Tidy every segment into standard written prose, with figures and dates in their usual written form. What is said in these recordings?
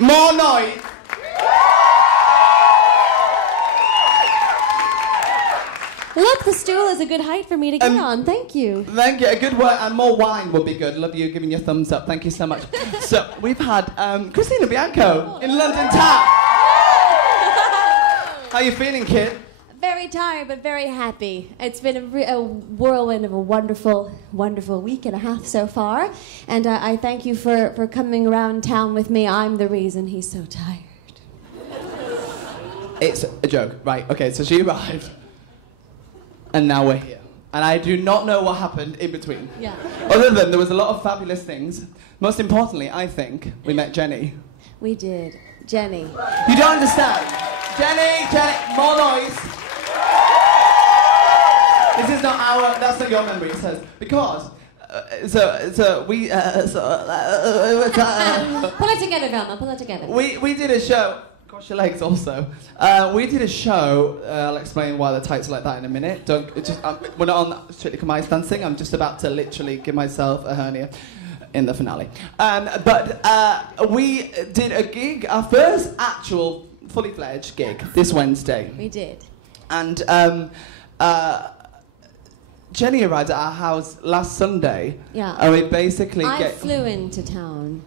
More noise. Look, the stool is a good height for me to get on. Thank you. Thank you. A good word and more wine would be good. Love you giving your thumbs up. Thank you so much. So we've had Christina Bianco in London town. How are you feeling, kid? Very tired, but very happy. It's been a whirlwind of a wonderful, wonderful week and a half so far. And I thank you for coming around town with me. I'm the reason he's so tired. It's a joke. Right, okay, so she arrived. And now we're here. And I do not know what happened in between. Yeah. Other than there was a lot of fabulous things. Most importantly, I think, we met Jenny. We did. Jenny. You don't understand. Jenny, more noise. This is not that's not your memory, it says. Because, we pull it together, Velma, pull it together. We did a show. Cross your legs also. We did a show, I'll explain why the tights are like that in a minute. We're not on Strictly Come Ice Dancing, I'm just about to literally give myself a hernia in the finale. But we did a gig, our first actual fully fledged gig this Wednesday. We did. And Jenny arrived at our house last Sunday. Yeah. And we basically I flew into town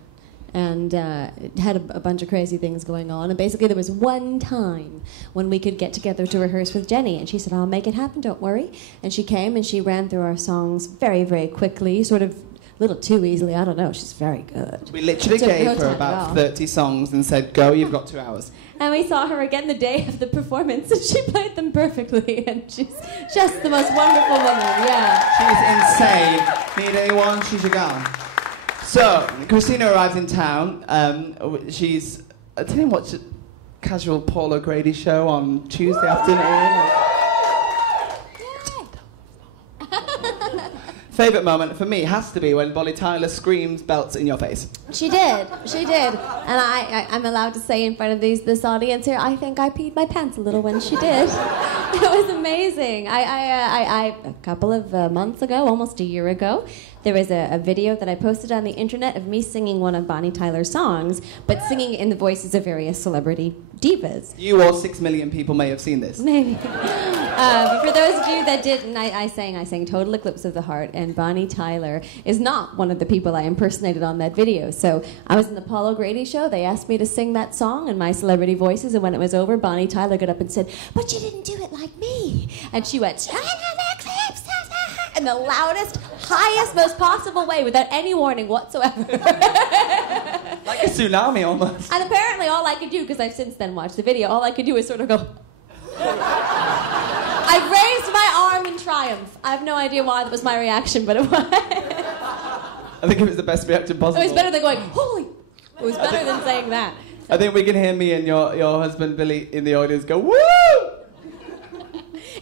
and had a bunch of crazy things going on. And basically there was one time when we could get together to rehearse with Jenny. And she said, I'll make it happen, don't worry. And she came and she ran through our songs very, very quickly, sort of a little too easily. I don't know, she's very good. We literally gave her about 30 songs and said, go, you've got 2 hours. And we saw her again the day of the performance, and she played them perfectly, and she's just the most wonderful woman, yeah. She's insane. Need anyone? She's your girl. So, Christina arrives in town. She's... I didn't watch a casual Paul O'Grady show on Tuesday afternoon. Favourite moment for me has to be when Bonnie Tyler screams belts in your face. She did. And I'm allowed to say in front of this audience here, I think I peed my pants a little when she did. It was amazing. A couple of months ago, almost a year ago, there was a video that I posted on the internet of me singing one of Bonnie Tyler's songs, but singing in the voices of various celebrity divas. You or 6 million people may have seen this. Maybe. But for those of you that didn't, I sang Total Eclipse of the Heart, and Bonnie Tyler is not one of the people I impersonated on that video. So I was in the Paul O'Grady show, they asked me to sing that song in my celebrity voices, and when it was over, Bonnie Tyler got up and said, but you didn't do it like me. And she went, Total Eclipse of the Heart, in the loudest, highest, most possible way, without any warning whatsoever. Like a tsunami almost. And apparently all I could do, because I've since then watched the video, all I could do is sort of go... I raised my arm in triumph. I have no idea why that was my reaction, but it was. I think it was the best reaction possible. It was better than going, holy... It was better than saying that. I think we can hear me and your husband Billy in the audience go, woo!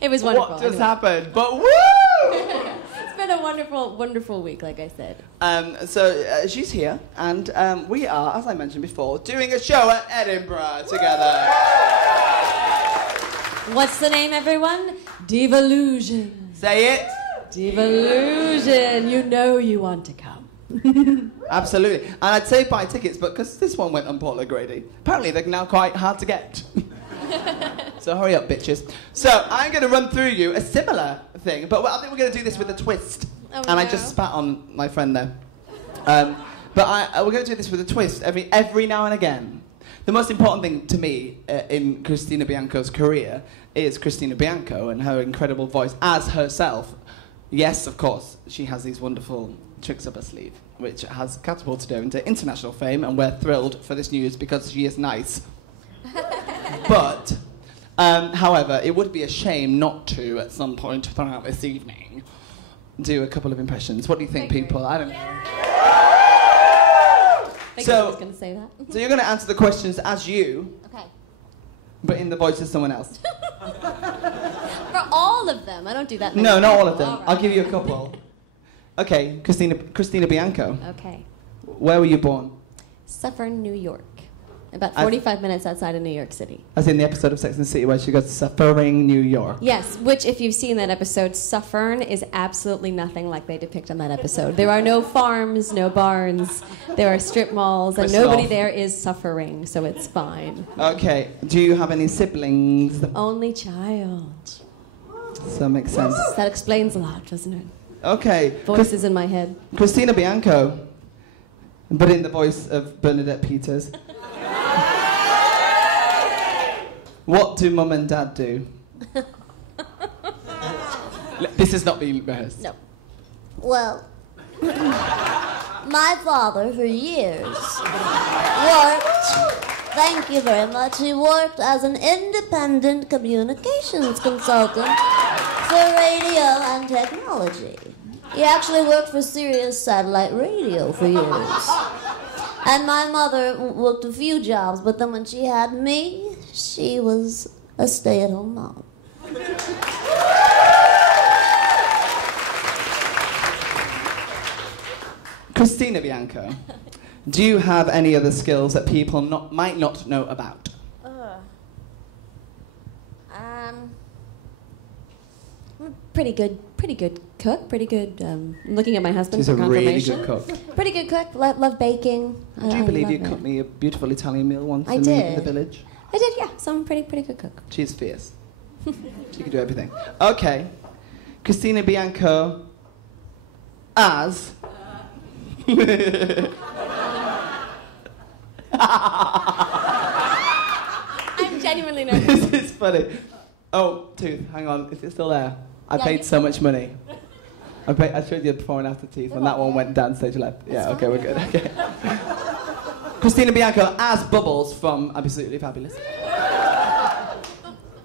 It was wonderful. What just happened? But woo! It's been a wonderful, wonderful week, like I said. So she's here, and we are, as I mentioned before, doing a show at Edinburgh together. What's the name, everyone? Devolution. Say it. Devolution. You know you want to come. Absolutely. And I'd say buy tickets, but because this one went on Paul O'Grady, apparently they're now quite hard to get. So hurry up, bitches. So I'm going to run through you a similar thing, but I think we're going to do this with a twist. Oh, and I just spat on my friend there. But we're going to do this with a twist every now and again. The most important thing to me in Christina Bianco's career is Christina Bianco and her incredible voice as herself. Yes, of course, she has these wonderful tricks up her sleeve, which has catapulted her into international fame, and we're thrilled for this news because she is nice. But, however, it would be a shame not to, at some point throughout this evening, do a couple of impressions. What do you think, people? I don't know. I was going to say that. So you're going to answer the questions as you, okay, but in the voice of someone else. For all of them? I don't do that. No, not all of them. All right. I'll give you a couple. Okay, Christina Bianco. Okay. Where were you born? Suffern, New York. About 45 minutes outside of New York City. As in the episode of Sex and the City where she goes to Suffering, New York. Yes, which if you've seen that episode, Suffern is absolutely nothing like they depict on that episode. There are no farms, no barns, there are strip malls, and nobody there is suffering, so it's fine. Okay, do you have any siblings? Only child. So that makes sense. That explains a lot, doesn't it? Okay. Voices in my head. Christina Bianco, but in the voice of Bernadette Peters. What do Mum and Dad do? This is not being rehearsed. No. Well, my father for years worked, thank you very much, he worked as an independent communications consultant for radio and technology. He actually worked for Sirius Satellite Radio for years. And my mother worked a few jobs, but then when she had me, she was a stay-at-home mom. Christina Bianco, do you have any other skills that people might not know about? Pretty good cook, pretty good, I'm looking at my husband She's for a really confirmation. good cook. Pretty good cook, love baking. Do you believe love you cooked me a beautiful Italian meal once I in did. the village? I did, yeah, so I'm a pretty good cook. She's fierce. She can do everything. Okay. Christina Bianco as... I'm genuinely nervous. This is funny. Oh, tooth, hang on, is it still there? I paid so much money. I showed you the before and after teeth, and that one went down stage left. Yeah, okay, we're good. Okay. Christina Bianco as Bubbles from Absolutely Fabulous.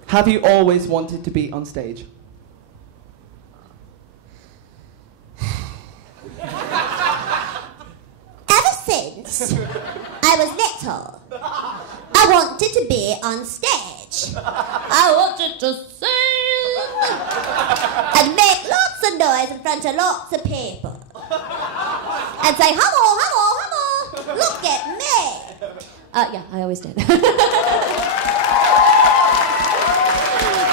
Have you always wanted to be on stage? Ever since I was little, I wanted to be on stage. I wanted to sing and make lots of noise in front of lots of people. And say, hello, hello, hello, look at me. Yeah, I always did.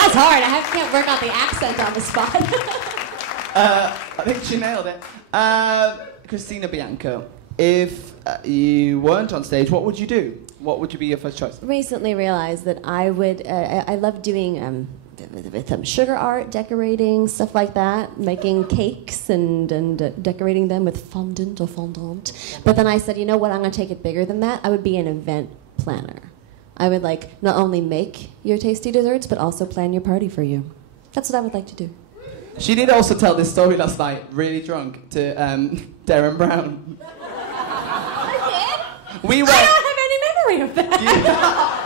That's hard. I can't work out the accent on the spot. I think she nailed it. Christina Bianco, if you weren't on stage, what would you do? What would be your first choice? Recently realized that I would, I love doing with sugar art, decorating, stuff like that, making cakes and decorating them with fondant or fondant. But then I said, you know what, I'm going to take it bigger than that. I would be an event planner. I would not only make your tasty desserts, but also plan your party for you. That's what I would like to do. She did also tell this story last night, really drunk, to Darren Brown. I did? We went... I don't have any memory of that. Yeah.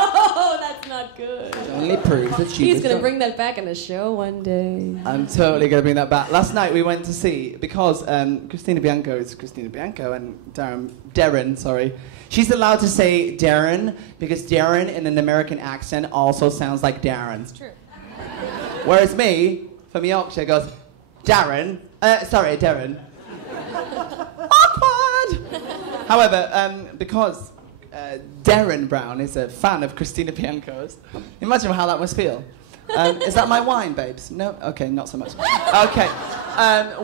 Oh, that's not good. It only proves that she He's was going to drunk. bring that back in a show one day. I'm totally going to bring that back. Last night we went to see, because Christina Bianco is Christina Bianco and Darren, she's allowed to say Darren because Darren in an American accent also sounds like Darren. It's true. Whereas me, from Yorkshire, goes, Darren. Awkward! However, because Darren Brown is a fan of Christina Bianco's, imagine how that must feel. Is that my wine, babes? No? Okay, not so much. Okay.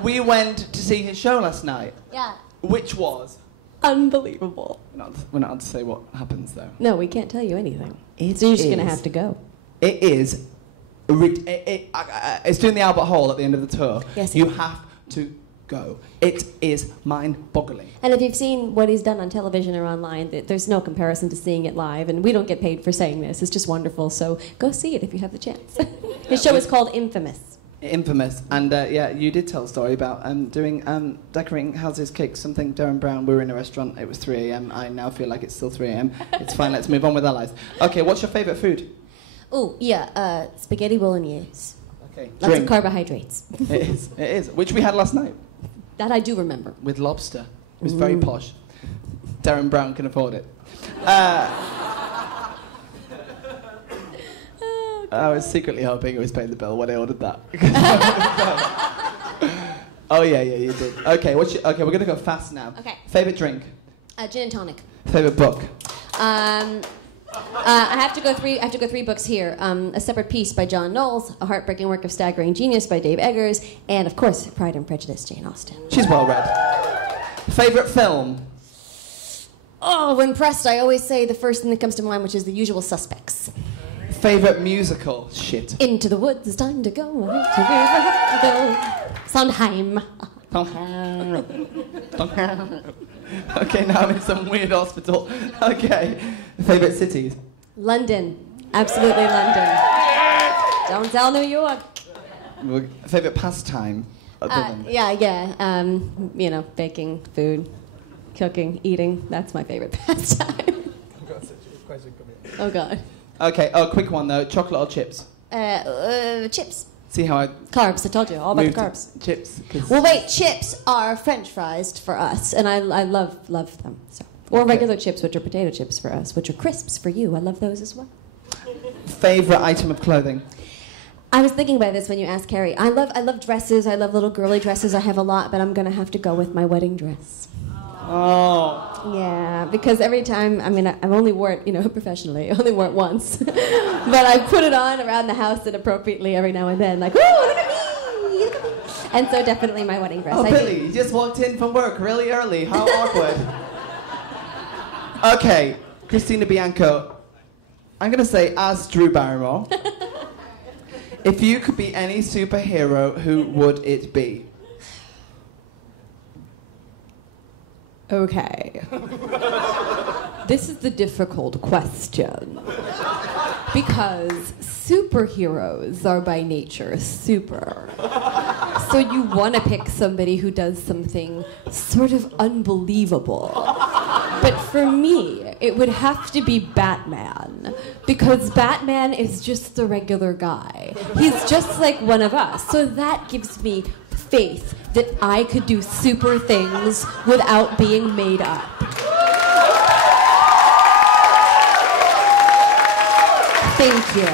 We went to see his show last night. Yeah. Which was... Unbelievable. We're not allowed to say what happens, though. No, we can't tell you anything. So you're just going to have to go. It is... it's doing the Albert Hall at the end of the tour. Yes. You have to go. It is mind-boggling. And if you've seen what he's done on television or online, there's no comparison to seeing it live. And we don't get paid for saying this. It's just wonderful. So go see it if you have the chance. His show is called Infamous. Infamous. And yeah, you did tell a story about doing decorating houses, cakes, something. Darren Brown, we were in a restaurant. It was 3 a.m. I now feel like it's still 3 a.m. It's fine. Let's move on with our lives. Okay, what's your favourite food? Oh, yeah, spaghetti bolognese. Okay. Lots of carbohydrates. It is. Which we had last night. That I do remember. With lobster. It was very posh. Darren Brown can afford it. I was secretly hoping it was paying the bill when I ordered that. Oh yeah, you did. Okay, we're gonna go fast now. Okay. Favorite drink? Gin and tonic. Favorite book? I have to go three books here. A Separate Piece by John Knowles, A Heartbreaking Work of Staggering Genius by Dave Eggers, and of course, Pride and Prejudice, Jane Austen. She's well read. Favorite film? Oh, when pressed, I always say the first thing that comes to mind, which is The Usual Suspects. Favorite musical? Shit. Into the woods, it's time to go. Have to go. Sondheim. Okay, now I'm in some weird hospital. Okay. Favorite cities? London. Absolutely London. Don't tell New York. Favorite pastime? Baking, food, cooking, eating. That's my favorite pastime. Oh, God. Okay, quick one, though. Chocolate or chips? Chips. See how I... Carbs, I told you, all about the carbs. Chips. Well, wait, chips are French fries for us, and I love them. So. Or regular chips, which are potato chips for us, which are crisps for you. I love those as well. Favorite item of clothing? I was thinking about this when you asked Carrie. I love dresses. I love little girly dresses. I have a lot, but I'm going to have to go with my wedding dress. Oh. Yeah, because every time, I've only wore it, professionally. I only wore it once. But I put it on around the house inappropriately every now and then, like, oh, look at me, look at me. And so definitely my wedding dress. Oh, Billy, you just walked in from work really early. How awkward. Okay, Christina Bianco, I'm going to say as Drew Barrymore, if you could be any superhero, who would it be? Okay. This is the difficult question. Because superheroes are by nature super. So you want to pick somebody who does something sort of unbelievable. But for me, it would have to be Batman. Because Batman is just the regular guy. He's just like one of us. So that gives me faith that I could do super things without being made up. Thank you.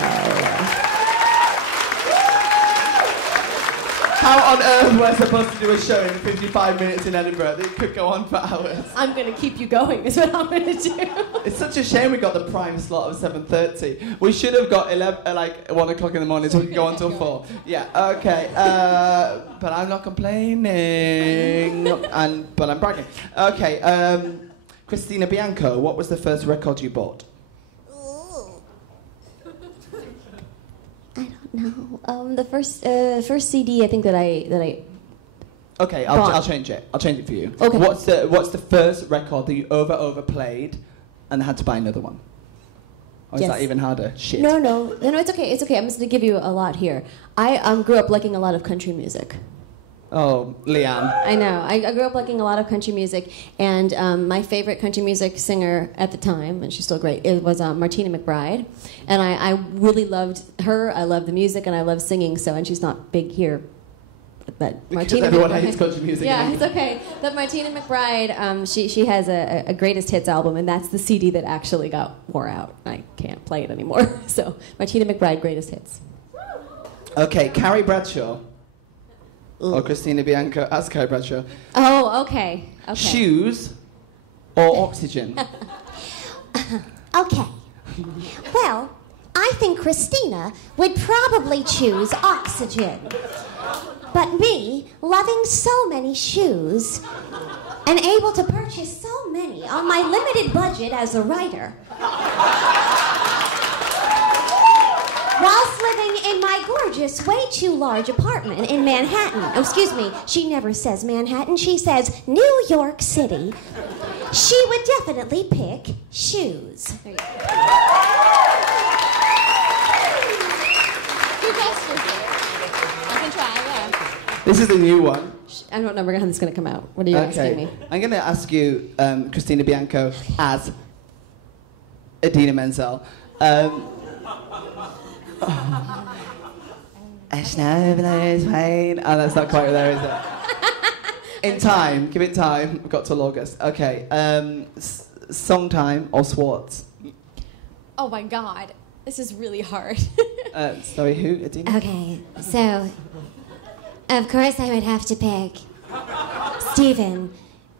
How on earth was I supposed to do a show in 55 minutes in Edinburgh that could go on for hours? I'm going to keep you going, is what I'm going to do. It's such a shame we got the prime slot of 7:30. We should have got 1 o'clock in the morning so we could go on till 4. Yeah, okay. But I'm not complaining. But I'm bragging. Okay, Christina Bianco, what was the first record you bought? No, the first CD I think that I. Okay, I'll change it. I'll change it for you. Okay. What's the first record that you overplayed and had to buy another one? Or is that even harder? Shit. No, it's okay. It's okay. I'm just gonna give you a lot here. I grew up liking a lot of country music. Oh, Leanne. I know. I grew up liking a lot of country music, and my favorite country music singer at the time, and she's still great, it was Martina McBride. And I really loved her. I love the music, and I love singing. So, and she's not big here, but Martina. Everyone McBride, hates country music. Yeah, it's okay. But Martina McBride, she has a greatest hits album, and that's the CD that actually wore out. I can't play it anymore. So, Martina McBride, greatest hits. Okay, Carrie Bradshaw. Or Christina Bianco as Carrie Bradshaw. Oh, okay. Shoes or oxygen? Okay. Well, I think Christina would probably choose oxygen. But me, loving so many shoes and able to purchase so many on my limited budget as a writer, whilst living in my gorgeous, way too large apartment in Manhattan. Oh, excuse me, she never says Manhattan, she says New York City. She would definitely pick shoes. There you go. Good question. I can try, yeah. This is a new one. I don't know how this is going to come out. What are you asking me? I'm going to ask you, Christina Bianco, as Idina Menzel. I snow blows pain. Oh, that's not quite there, is it? In time, give it time. We've got till August. Okay, song time or Swartz? Oh my God, this is really hard. Sorry, who? Idina? Okay, so, of course I would have to pick Stephen,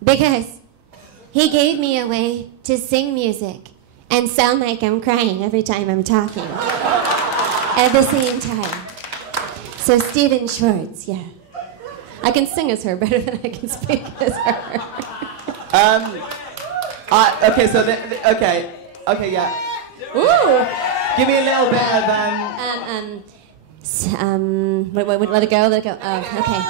because he gave me a way to sing music and sound like I'm crying every time I'm talking at the same time. So Stephen Schwartz, yeah. I can sing as her better than I can speak as her. Okay, so okay, yeah. Ooh. Give me a little bit of wait, let it go. Oh, okay.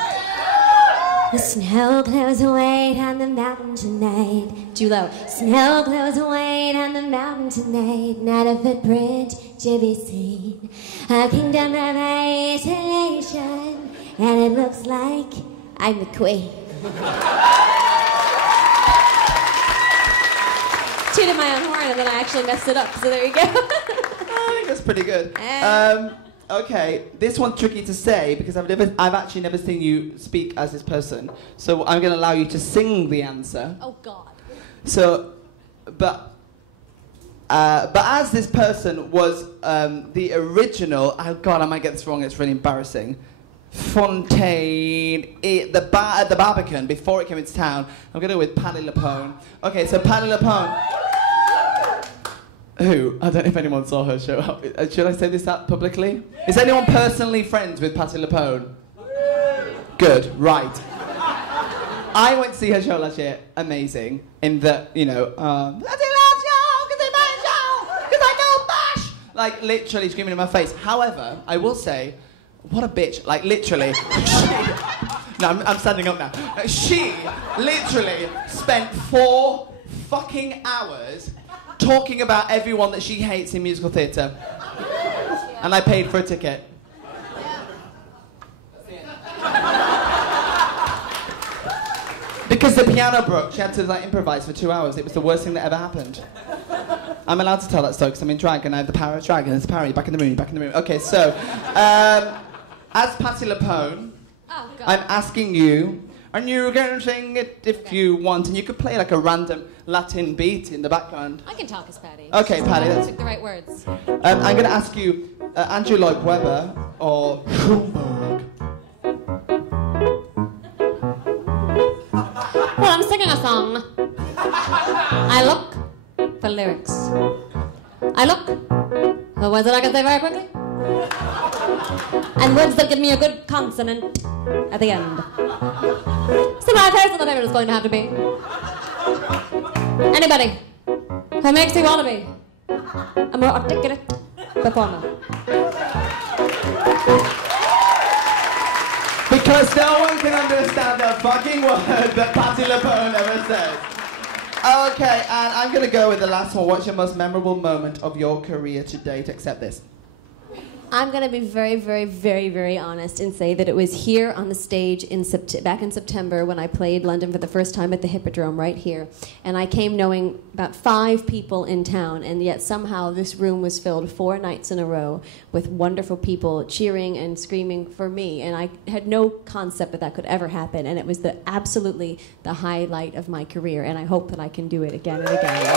The snow clouds wait on the mountain tonight. Too low. Snow clouds wait on the mountain tonight. Not a footprint to be seen. A kingdom of isolation, and it looks like I'm the queen. Tooted my own horn, and then I actually messed it up. So there you go. I think that's pretty good. Okay, this one's tricky to say because I've actually never seen you speak as this person. So I'm going to allow you to sing the answer. Oh God. So, but as this person was the original. Oh God, I might get this wrong. It's really embarrassing. Fontaine, the bar at the Barbican before it came into town. I'm going to go with Patti LuPone. Okay, so Patti LuPone. Who? I don't know if anyone saw her show up. Should I say this out publicly? Is anyone personally friends with Patti LuPone? Good, right. I went to see her show last year. Amazing. In that, you know, like literally screaming in my face. However, I will say, what a bitch. Like literally. I'm standing up now. She literally spent 4 fucking hours talking about everyone that she hates in musical theatre. And I paid for a ticket. Because the piano broke, she had to like improvise for 2 hours. It was the worst thing that ever happened. I'm allowed to tell that story because I'm in drag and I have the power of drag and there's power. You're back in the room, you're back in the room. Okay, so, as Patti LuPone, I'm asking you, and you can sing it if you want, and you could play like a random Latin beat in the background. I can talk as Patty. Okay, Patty. That's the right words. I'm going to ask you, Andrew Lloyd Webber or Schumberg. Well, I'm singing a song. I look for lyrics. I look for words that I can say very quickly. And words that give me a good consonant at the end. So my person that is going to have to be anybody who makes you want to be a more articulate performer. Because no one can understand a fucking word that Patti LuPone ever says. Okay, and I'm going to go with the last one. What's your most memorable moment of your career to date, except this? I'm going to be very, very, very, very honest and say that it was here on the stage back in September when I played London for the first time at the Hippodrome right here. And I came knowing about 5 people in town, and yet somehow this room was filled 4 nights in a row with wonderful people cheering and screaming for me. And I had no concept that could ever happen. And it was absolutely the highlight of my career. And I hope that I can do it again and again.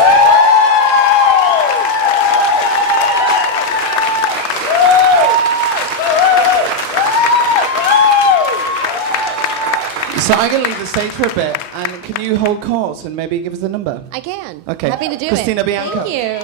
So I'm going to leave the stage for a bit, and can you hold court and maybe give us a number? I can. Okay. Happy to do Christina it. Bianco. Thank you.